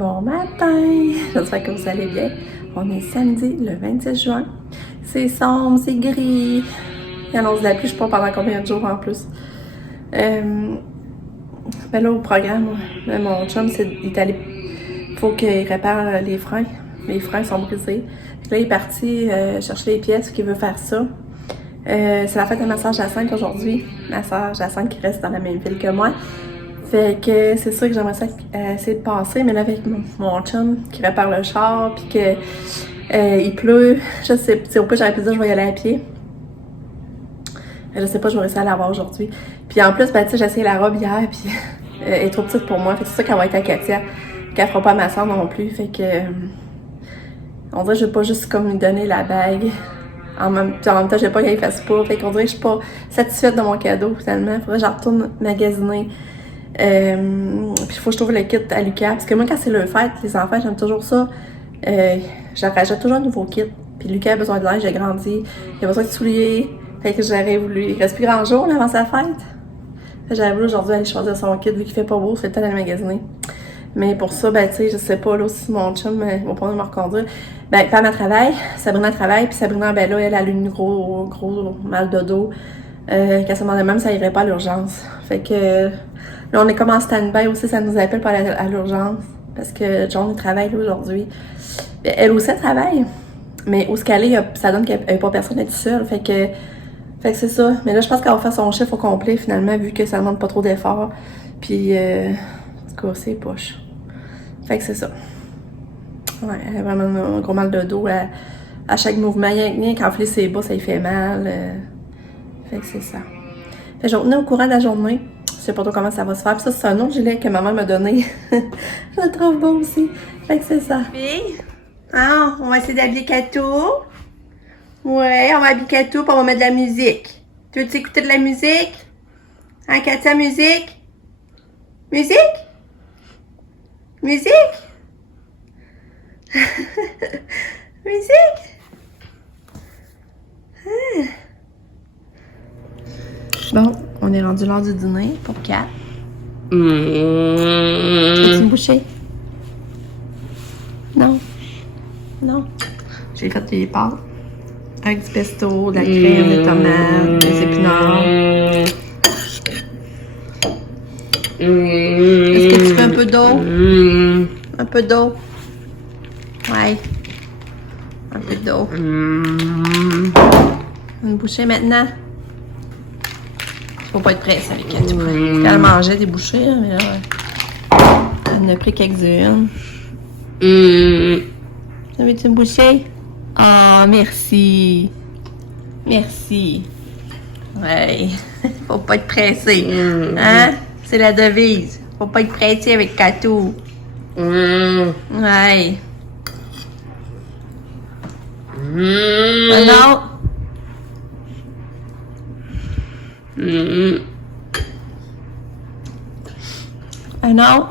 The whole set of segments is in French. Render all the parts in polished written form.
Bon matin! J'espère que vous allez bien. On est samedi, le 26 juin. C'est sombre, c'est gris. Il annonce de la pluie, je sais pas pendant combien de jours en plus. Ben là, au programme, mon chum, il est allé... Faut qu'il répare les freins. Les freins sont brisés. Là, il est parti chercher les pièces qu'il veut faire ça. C'est la fête de ma soeur Jacinthe aujourd'hui. Ma soeur Jacinthe qui reste dans la même ville que moi. Fait que c'est sûr que j'aimerais ça essayer de passer, mais là avec mon chum qui répare le char, puis que il pleut, je sais, au pire j'aurais pu dire je vais y aller à pied. Je sais pas, je vais réussir à l'avoir aujourd'hui. Puis en plus, ben tu sais, j'ai essayé la robe hier, puis elle est trop petite pour moi, fait que c'est sûr qu'elle va être à Katia, qu'elle fera pas à ma soeur non plus, fait que on dirait que je vais pas juste comme lui donner la bague. En même temps, je vais pas qu'elle fasse pas, fait qu'on dirait que je suis pas satisfaite de mon cadeau finalement. Faudrait que je retourne magasiner. Puis il faut que je trouve le kit à Lucas, parce que moi quand c'est le fête, les enfants, j'aime toujours ça. J'achète toujours un nouveau kit. Puis Lucas a besoin de linge, j'ai grandi, il a besoin de souliers. Fait que j'aurais voulu. Il reste plus grand jour là, avant sa fête. Fait que j'avais voulu aujourd'hui aller choisir son kit, vu qu'il fait pas beau, c'est le temps d'aller magasiner. Mais pour ça, ben tu sais, je sais pas là si mon chum va pouvoir me reconduire. Ben, Pam à travail, Sabrina travaille, puis Sabrina, ben là, elle a eu une gros mal de dos. Qu'elle se demandait même si ça irait pas à l'urgence. Fait que là, on est comme en stand-by aussi, ça nous appelle pour aller à l'urgence. Parce que John, il travaille là aujourd'hui. Elle aussi, elle travaille. Mais où ce qu'elle est, ça donne qu'elle n'a pas personne à être seule. Fait que c'est ça. Mais là, je pense qu'elle va faire son chiffre au complet finalement, vu que ça demande pas trop d'efforts. Puis, en tout cas, c'est poche. Fait que c'est ça. Ouais, elle a vraiment un gros mal de dos à chaque mouvement. Rien qu'enfler ses bas, ça lui fait mal. Fait que c'est ça. Fait que je vais revenir au courant de la journée. Je sais pas trop comment ça va se faire. Puis ça, c'est un autre gilet que maman m'a donné. Je le trouve beau aussi. Fait que c'est ça. Puis, ah, on va essayer d'habiller Kato. Ouais, on va habiller Kato puis on va mettre de la musique. Tu veux écouter de la musique? Hein, Katia, musique? Musique? Musique? Musique? Ah. Bon, on est rendu l'heure du dîner pour 4. Veux-tu me boucher? Non. Non. J'ai fait les pâtes avec du pesto, de la crème, des tomates, des épinards. Est-ce que tu veux un peu d'eau? Un peu d'eau? Ouais. Un peu d'eau. Une bouchée maintenant? Faut pas être pressée avec elle. Elle mangeait des bouchées, mais là, elle en a pris quelques-unes. Ça veut-tu une bouchée? Ah, merci. Merci. Ouais. Faut pas être pressé. Hein? C'est la devise. Faut pas être pressé avec Kato. Ouais. Non. Ah non?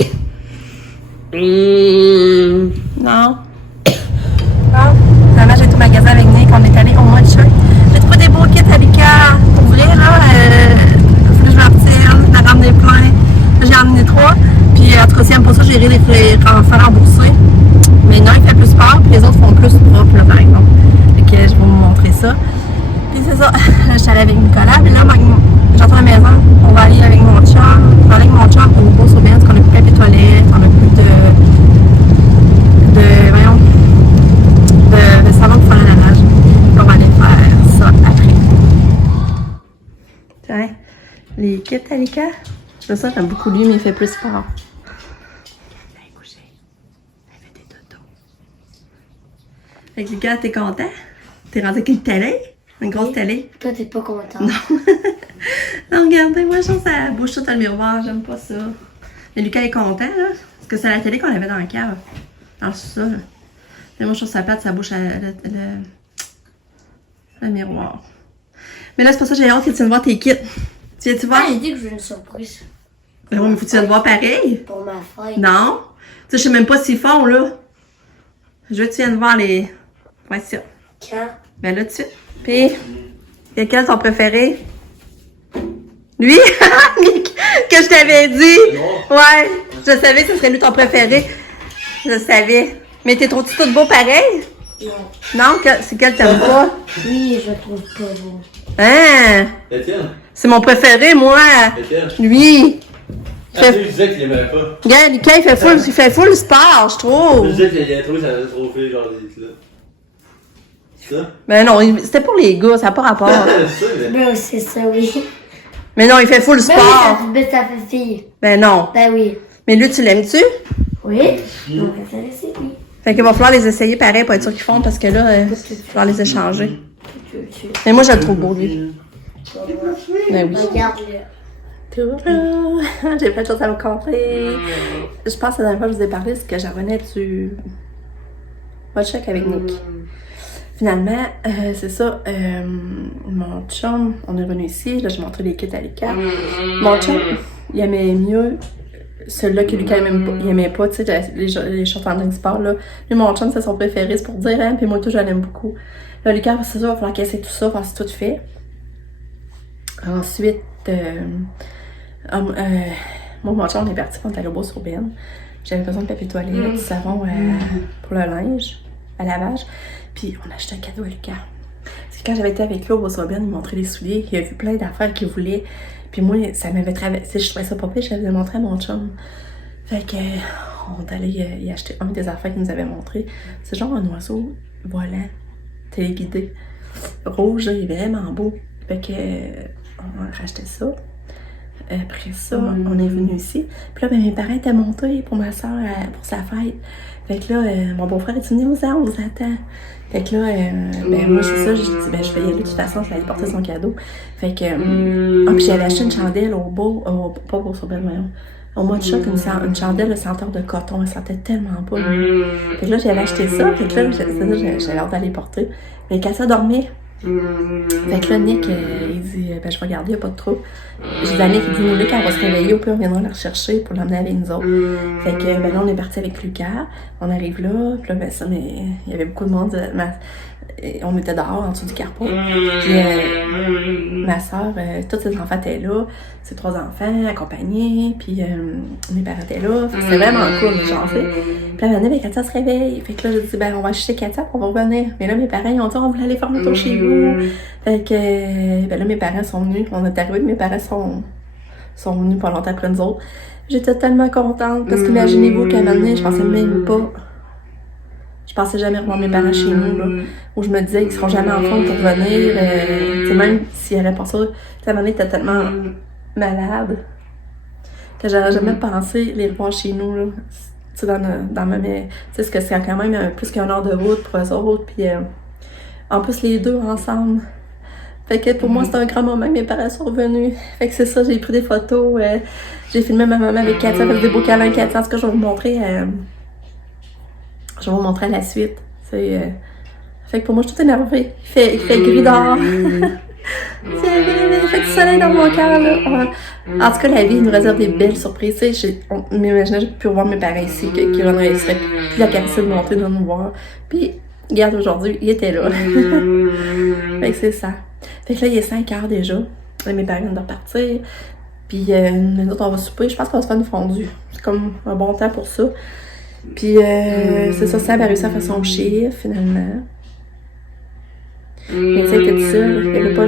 Non? Bon, finalement j'ai tout magasin avec Nick, on est allé au mois de juin. J'ai trouvé des beaux kits à Lucas. Pour vrai, là, faut que je m'en retire, la rame des pleins. J'ai emmené 3. Puis en tout cas, si elle aime pas ça, j'irai les faire rembourser. Mais non, il fait plus sport, puis les autres font plus propre, là, par exemple. Fait que je vais vous montrer ça. Puis c'est ça, là, je suis allée avec Nicolas, puis là, j'entends à la maison, on va aller avec mon chum. On va aller avec mon chum au beau sur parce qu'on a plus de papier toilette, on a plus de savon pour faire la lavage. Puis on va aller faire ça après. Tiens, les kits à Lika. C'est ça, j'aime beaucoup lui, mais il fait plus sport. Elle est couchée. Elle fait des dodos. Fait que Lika, t'es content? T'es rendu avec une télé? Une grosse télé? Toi, t'es pas content. Non. Non, regardez, moi, je trouve que ça bouge tout dans le miroir. J'aime pas ça. Mais Lucas est content, là. Parce que c'est la télé qu'on avait dans le cave. Dans le sous-sol. Mais moi, je trouve ça plate, ça bouge le miroir. Mais là, c'est pour ça que j'ai hâte que tu viennes voir tes kits. Tu viens-tu voir? Ah, j'ai dit que je veux une surprise. Ben oui, mais faut que tu viennes voir pareil. Pour ma fête. Non. Tu sais, je sais même pas s'ils font, là. Je veux que tu viennes voir les... Ouais, c'est ça. Quand? Ben là, tout de suite. Puis, quel est ton préféré? Lui? Que je t'avais dit? Ouais, je savais que ce serait lui ton préféré. Je savais. Mais t'es trop tout beau pareil? Non. Non, c'est quel t'aimes pas? Oui, je trouve pas beau. Hein? Étienne. C'est mon préféré, moi. Étienne. Lui. Ah, je disais qu'il aimait pas. Regarde, Lucas, il fait full sport, je Je trouve. disais qu'il a trouvé ça trop fait, genre, des là. C'est ça? Mais non, c'était pour les gars, ça n'a pas rapport. C'est ça, mais. Ben, c'est ça, oui. Mais non, il fait full Ben sport. oui, ça fait fille. Ben non. Ben oui. Mais lui, tu l'aimes-tu? Oui. Mon préféré, c'est lui. Fait qu'il va falloir les essayer pareil pour être sûr qu'ils font parce que là, il va falloir les échanger. Mais moi, je le trouve beau, lui. Ben oui. Regarde-le. J'ai plein de choses à vous conter. Je pense que la dernière fois que je vous ai parlé, c'est que j'en revenais du Watch Check avec Nick. Finalement, c'est ça, mon chum, on est revenu ici, là j'ai montré les kits à Lucas. Mon chum, il aimait mieux celui-là que Lucas il aimait pas, tu sais, les shorts en drink sport là. Lui, mon chum, c'est son préféré, c'est pour dire, hein, puis moi tout, je l'aime beaucoup. Là, Lucas, c'est ça, il va falloir qu'il essaie tout ça, parce que c'est tout fait. Ensuite, moi, mon chum, on est parti, on est allé au Beau-sur-Benne. J'avais besoin de papier toilette, du savon pour le linge, à lavage. Puis on a acheté un cadeau à Lucas. Parce que quand j'avais été avec lui au Beau-sur-Benne, il montrait les souliers, il a vu plein d'affaires qu'il voulait. Puis moi, ça m'avait traversé, je trouvais ça pas pire, je l'avais montré à mon chum. Fait que, on est allé y acheter un des affaires qu'il nous avait montré. C'est genre un oiseau volant, téléguidé, rouge, il est vraiment beau. Fait que, on a racheté ça. Après ça, on est venu ici. Puis là, ben, mes parents étaient montés pour ma soeur, pour sa fête. Fait que là, mon beau-frère est venu, on vous attend. Fait que là, ben moi, c'est ça, j'ai dit, ben je vais y aller de toute façon, je vais aller porter son cadeau. Fait que, puis j'avais acheté une chandelle pas au Beau-sur-Benne, voyons. Au mois de choc, une chandelle, le senteur de coton, elle sentait tellement pas. Fait que là, j'avais acheté ça, fait que là, j'avais hâte d'aller porter. Mais quand ça dormait, fait que là, Nick, il dit, ben je vais regarder, il n'y a pas de trouble. J'ai dit à Nick, il dit, Lucas, elle va se réveiller, au pire, on viendra la rechercher pour l'emmener avec nous autres. Fait que, ben là, on est parti avec Lucas, on arrive là, puis là, ben ça, mais il y avait beaucoup de monde, on était dehors, en dessous du carport. Puis ma soeur, tous ses enfants étaient là, ses 3 enfants accompagnés, puis mes parents étaient là. C'était vraiment cool, genre, fait. Puis là, ben, Katia se réveille. Fait que là, j'ai dit, ben, on va acheter Katia, on va revenir. Mais là, mes parents, ils ont dit, on voulait aller faire un tour chez vous. Fait que, ben là, mes parents sont venus, on est arrivés, mes parents sont venus pas longtemps après nous autres. J'étais tellement contente, parce qu'imaginez-vous qu'à un moment donné, je pensais même pas. Je pensais jamais revoir mes parents chez nous, là, où je me disais qu'ils seront jamais en forme pour venir. Tu sais, même s'il n'y avait pas ça, tu sais, à un moment donné, t'es tellement malade que j'aurais jamais pensé les revoir chez nous, là. Tu sais, dans ma... Tu sais, ce que c'est quand même plus qu'une heure de route pour eux autres, puis en plus, les deux ensemble. Fait que pour moi, c'était un grand moment que mes parents sont revenus. Fait que c'est ça, j'ai pris des photos, j'ai filmé ma maman avec Katia, avec des beaux câlins Katia, ce que je vais vous montrer. Je vais vous montrer à la suite. Fait que pour moi, je suis toute énervée. Il fait gris dehors. Il fait du soleil dans mon cœur, là. En tout cas, la vie nous réserve des belles surprises. Tu sais, on m'imaginait, j'ai pu voir mes parents ici, qui seraient plus accablés de monter, de nous voir. Puis, regarde, aujourd'hui, il était là. Fait que c'est ça. Fait que là, il est 5 heures déjà. Là, mes parents viennent de repartir. Puis, nous autres, on va souper. Je pense qu'on va se faire une fondue. C'est comme un bon temps pour ça. Puis, c'est ça, Sam a réussi à faire son chiffre, finalement. Mais tu sais, elle était toute seule. Elle avait pas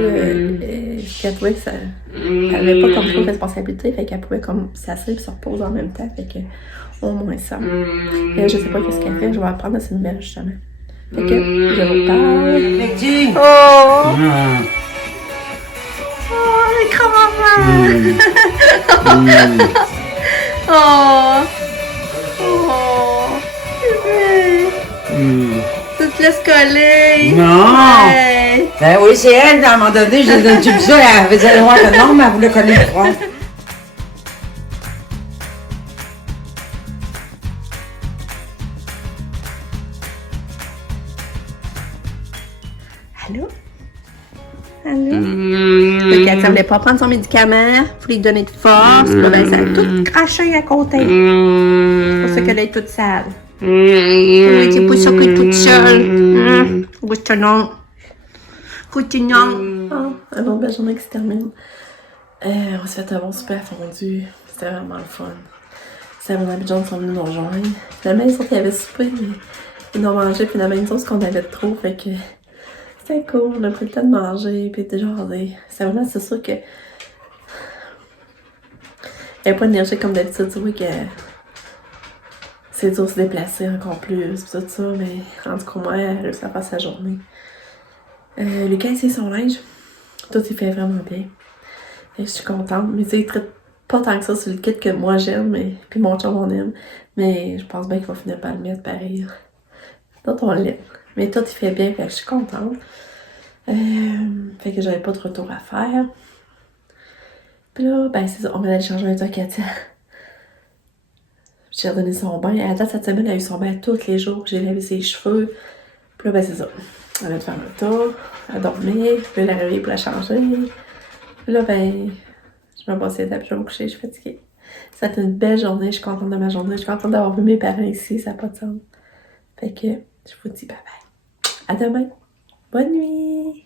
qu'elle trouvait que ça... Elle avait pas comme trop de responsabilité, fait qu'elle pouvait comme s'asseoir et se reposer en même temps, fait que au moins ça. Et je sais pas qu'est-ce qu'elle fait, je vais apprendre à ses nouvelles, justement. Fait que, je vous parle. Oh! Oh, les grands-mamans! Oh! Oh! Tu te laisses coller! Non! Hey. Ben oui, c'est elle, à un moment donné, j'ai vu ça, elle faisait le roi que non, mais elle voulait coller le front. Allô? Allô? Fait qu'elle ne voulait pas prendre son médicament, il fallait lui donner de force, puis là, ben, ça a tout craché à côté. C'est pour ça qu'elle est toute sale. Oui, c'est pour ça qu'elle est toute seule. Oui, c'est non. Oui, c'est non. Ah, bon, belle journée qui se termine. On s'est fait un bon super fondu. C'était vraiment le fun. Savannah et John sont venus nous rejoindre. Finalement, ils autres, ils avaient soupé, mais ils ont mangé, puis finalement, nous autres, ce qu'on avait de trop, fait que c'était cool, on a pris le temps de manger, puis de jaser. Savannah, c'est sûr que elle n'est pas énergique comme d'habitude, tu vois que c'est dur de se déplacer encore plus, pis tout ça, mais en tout cas, moi, elle a réussi à faire sa journée. Lucas, c'est son linge. Tout il fait vraiment bien. Et je suis contente, mais tu sais, il traite pas tant que ça sur le kit que moi j'aime, mais puis mon chum on aime. Mais je pense bien qu'il va finir par le mettre pareil. D'autres on l'aime. Mais tout il fait bien, fait que je suis contente. Fait que j'avais pas de retour à faire. Puis là, ben c'est ça, on allait changer un truc à Katia. J'ai redonné son bain. À la date, cette semaine, elle a eu son bain tous les jours. J'ai lavé ses cheveux. Puis là, ben c'est ça. Elle vient de faire un tour. Elle a dormi. Puis là, elle est réveillée pour la changer. Puis là, ben, je me passais d'étape, je vais me coucher, je suis fatiguée. Ça a été une belle journée, je suis contente de ma journée. Je suis contente d'avoir vu mes parents ici, ça n'a pas de sens. Fait que, je vous dis bye bye. À demain. Bonne nuit.